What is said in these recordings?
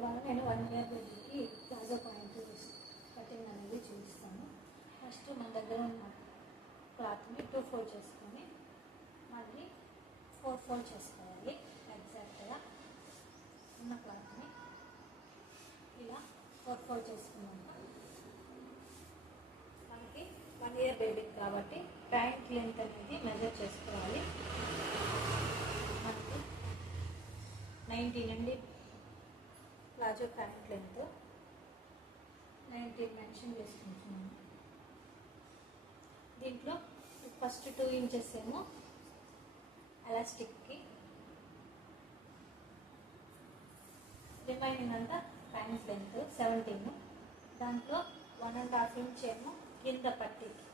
ఇవాళ నేను 1 ఇయర్ బేబీకి ప్లాజో పాయింట్ కటింగ్ అనేది చూపిస్తాను. ఫస్ట్ మన దగ్గర ఉన్న క్లాత్ని 2 ఫోల్డ్ చేసుకొని మళ్ళీ 4 ఫోల్డ్ చేసుకోవాలి. ఎగ్జాక్ట్గా ఉన్న క్లాత్ని ఇలా 4 ఫోల్డ్ చేసుకున్నాము. మనకి 1 ఇయర్ బేబీకి కాబట్టి ప్యాంట్ లెంత్ అనేది మెజర్ చేసుకోవాలి. మనకి 19 నుండి ప్లాజో ప్యాంట్ లెంత్ 19 మెన్షన్ చేసుకుంటున్నాను. దీంట్లో ఫస్ట్ 2 ఇంచెస్ ఏమో ఎలాస్టిక్కి, రిమైనింగ్ అంతా ప్యాంట్ లెంత్ 17. దాంట్లో 1.5 ఇంచ్ ఏమో కింద పట్టీకి.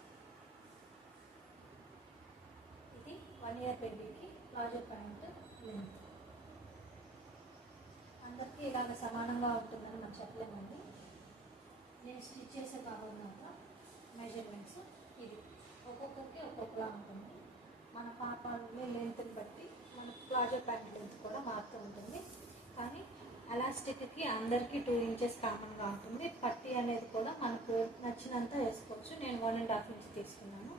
ఇది 1 ఇయర్ బేబీకి ప్లాజో ప్యాంట్ లెంత్. అందరికీ ఇలాగ సమానంగా ఉంటుందని మనం చెప్పలేమండి. నేను స్టిచ్ చేసే కావాలన్నాక మెజర్మెంట్స్ ఇది ఒక్కొక్కరికి ఒక్కొక్కలా ఉంటుంది. మన పాపాలని లెంత్ని బట్టి మన ప్లాజో ప్యాంట్ లెంత్ కూడా మారుతూ ఉంటుంది. కానీ ఎలాస్టిక్కి అందరికీ 2 ఇంచెస్ కామన్గా ఉంటుంది. పట్టీ అనేది కూడా మనకు నచ్చినంత వేసుకోవచ్చు. నేను 1.5 ఇంచ్ తీసుకున్నాను.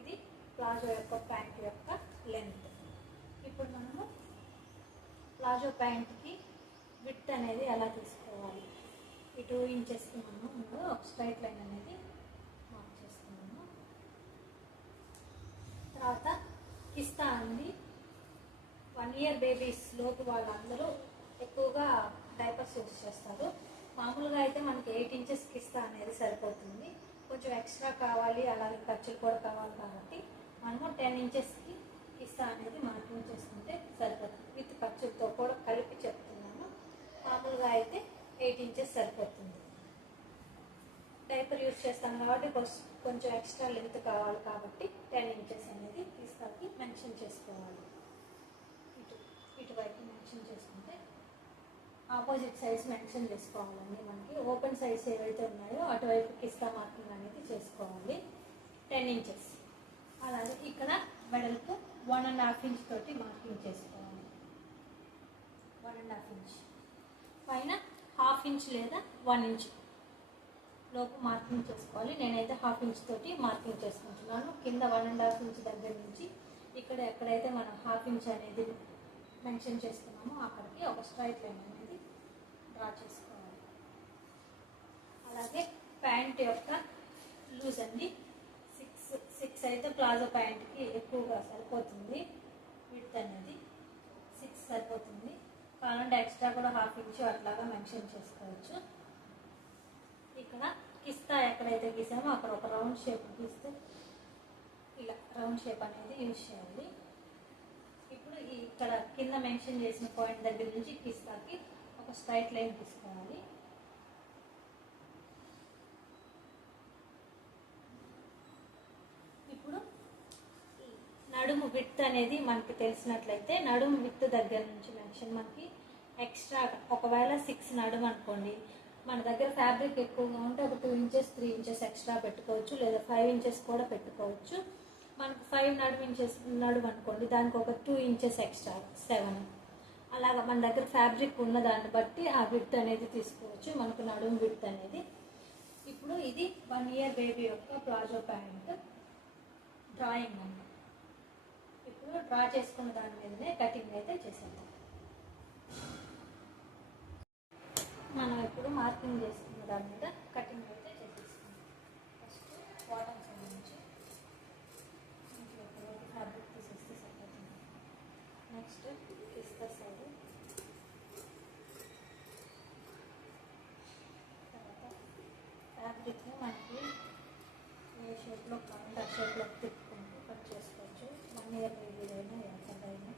ఇది ప్లాజో యొక్క ప్యాంట్ యొక్క లెంత్. ఇప్పుడు మనము ప్లాజో ప్యాంట్కి విడ్త్ అనేది ఎలా తీసుకోవాలి, ఈ 2 ఇంచెస్కి మనం ముందు ఒక స్ట్రైట్ లైన్ అనేది మార్క్ చేసుకున్నాము. తర్వాత కిస్తా అండి 1 ఇయర్ బేబీస్ లోపు వాళ్ళందరూ ఎక్కువగా డైపర్స్ యూజ్ చేస్తారు. మామూలుగా అయితే మనకి 8 ఇంచెస్ కిస్తా అనేది సరిపోతుంది. కొంచెం ఎక్స్ట్రా కావాలి, అలాగే ఖర్చులు కూడా కావాలి కాబట్టి మనము 10 ఇంచెస్కి కిస్తా అనేది మార్కింగ్ చేసుకుంటే సరిపోతుంది. విత్ ఖర్చులతో కూడా కలిపి చెప్తున్నాను. మామూలుగా అయితే 8 ఇంచెస్ సరిపోతుంది. డైపర్ యూజ్ చేస్తాను కాబట్టి కొంచెం ఎక్స్ట్రా లెంత్ కావాలి కాబట్టి 10 ఇంచెస్ అనేది కిస్తాకి మెన్షన్ చేసుకోవాలి. ఇటువైపు మెన్షన్ చేసుకుంటే ఆపోజిట్ సైజ్ మెన్షన్ చేసుకోవాలండి. మనకి ఓపెన్ సైజ్ ఏవైతే ఉన్నాయో అటువైపు కిస్తా మార్కింగ్ అనేది చేసుకోవాలి. 10 ఇంచెస్. అలాగే ఇక్కడ వెడల్పు 1.5 ఇంచ్ తోటి మార్కింగ్ చేసుకోవాలి. 1.5 ఇంచ్ పైన 1/2 ఇంచ్ లేదా 1 ఇంచ్ లోపు మార్కింగ్ చేసుకోవాలి. నేనైతే 1/2 ఇంచ్ తోటి మార్కింగ్ చేసుకుంటున్నాను. కింద 1.5 ఇంచ్ దగ్గర నుంచి ఇక్కడ ఎక్కడైతే మనం 1/2 ఇంచ్ అనేది మెన్షన్ చేస్తున్నామో అక్కడికి ఒక స్ట్రైట్ లైన్ అనేది డ్రా చేసుకోవాలి. అలాగే ప్యాంట్ యొక్క లూజ్ అండి 6 అయితే ప్లాజో ప్యాంట్కి ఎక్కువగా సరిపోతుంది. విడ్త్ అనేది 6 సరిపోతుంది. కావాలంటే ఎక్స్ట్రా కూడా 1/2 ఇంచ్ అట్లాగా మెన్షన్ చేసుకోవచ్చు. ఇక్కడ కిస్తా ఎక్కడైతే గీసామో అక్కడ ఒక రౌండ్ షేప్ గీస్తే ఇలా రౌండ్ షేప్ అనేది యూజ్ చేయాలి. ఇప్పుడు ఇక్కడ కింద మెన్షన్ చేసిన పాయింట్ దగ్గర నుంచి కిస్తాకి ఒక స్ట్రైట్ లైన్ తీసుకోవాలి. ఇప్పుడు నడుము విడ్త్ అనేది మనకి తెలిసినట్లయితే నడుము విడ్త్ దగ్గర నుంచి మెన్షన్ మనకి ఎక్స్ట్రా ఒకవేళ 6 నడుము అనుకోండి, మన దగ్గర ఫ్యాబ్రిక్ ఎక్కువగా ఉంటే ఒక 2 ఇంచెస్ 3 ఇంచెస్ ఎక్స్ట్రా పెట్టుకోవచ్చు, లేదా 5 ఇంచెస్ కూడా పెట్టుకోవచ్చు. మనకు 5 ఇంచెస్ నడుము అనుకోండి, దానికి ఒక 2 ఇంచెస్ ఎక్స్ట్రా 7. అలాగా మన దగ్గర ఫ్యాబ్రిక్ ఉన్న దాన్ని బట్టి ఆ విడ్త్ అనేది తీసుకోవచ్చు, మనకు నడుము విడ్త్ అనేది. ఇప్పుడు ఇది 1 ఇయర్ బేబీ యొక్క ప్లాజో ప్యాంట్ డ్రాయింగ్ అన్నమాట. ఇప్పుడు డ్రా చేసుకున్న దాని మీదనే కటింగ్ అయితే చేసేద్దాం. మనం ఇప్పుడు మార్కింగ్ చేసుకున్న దాని మీద కటింగ్ అయితే చేసేస్తాం. ఫస్ట్ బాటమ్ సైడ్ నుంచి ఫ్యాబ్రిక్ తీసేస్తే సరిపోతుంది. నెక్స్ట్ కిస్తా సైడ్, తర్వాత ఫ్యాబ్రిక్ని మనకి ఏ షేప్లో కావాలంటే ఆ షేప్లో తిప్పుకుంటూ కట్ చేసుకోవచ్చు. 1 ఇయర్ బేబీదైనా ఎంతదైనా.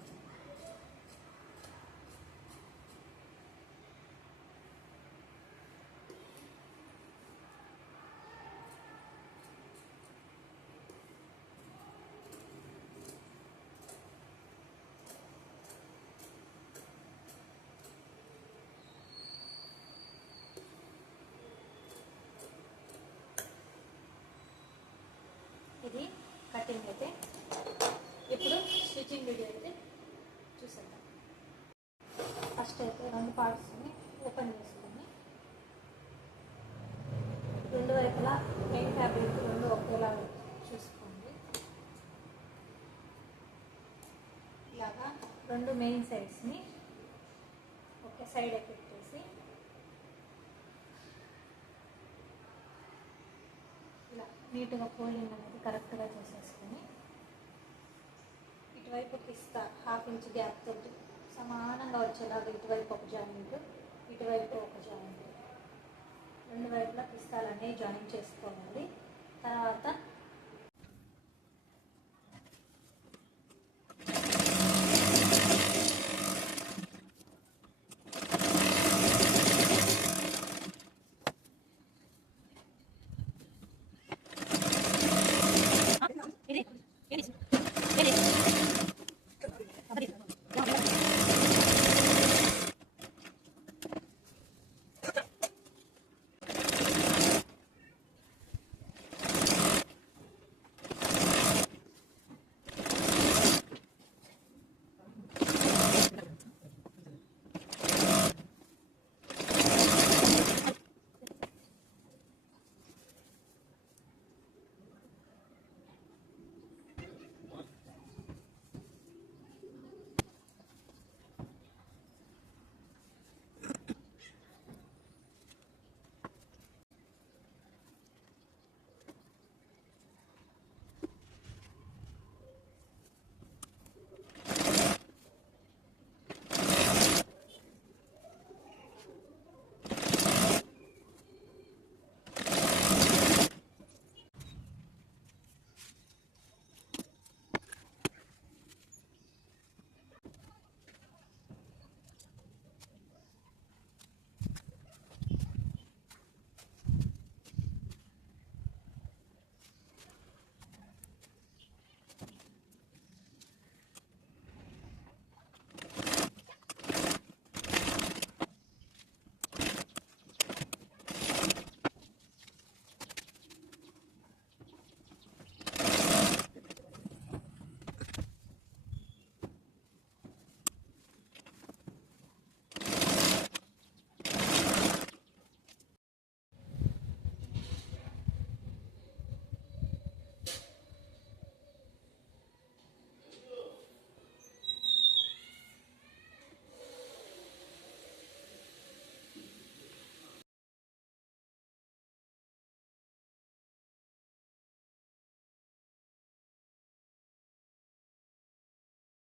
ఇది కటింగ్ అయితే. ఇప్పుడు స్టిచ్చింగ్ వీడియో అయితే చూసేద్దాం. ఫస్ట్ అయితే 2 పార్ట్స్ని ఓపెన్ చేసుకొని రెండు వైపులా మెయిన్ ఫ్యాబ్రిక్ రెండు ఒకేలా చూసుకోండి. ఇలాగా రెండు మెయిన్ సైడ్స్ని ఒక సైడ్ పెట్టేసి ఇలా నీట్గా ఫోల్డింగ్ అనేది కరెక్ట్గా చేసేసుకొని ఇటువైపు పిస్తా 1/2 ఇంచ్ గ్యాప్ తోటి సమానంగా వచ్చేలాగా ఇటువైపు ఒక జాయింట్, ఇటువైపు ఒక జాయింట్, రెండు వైపులా పిస్తాలన్నీ జాయిన్ చేసుకోవాలి. తర్వాత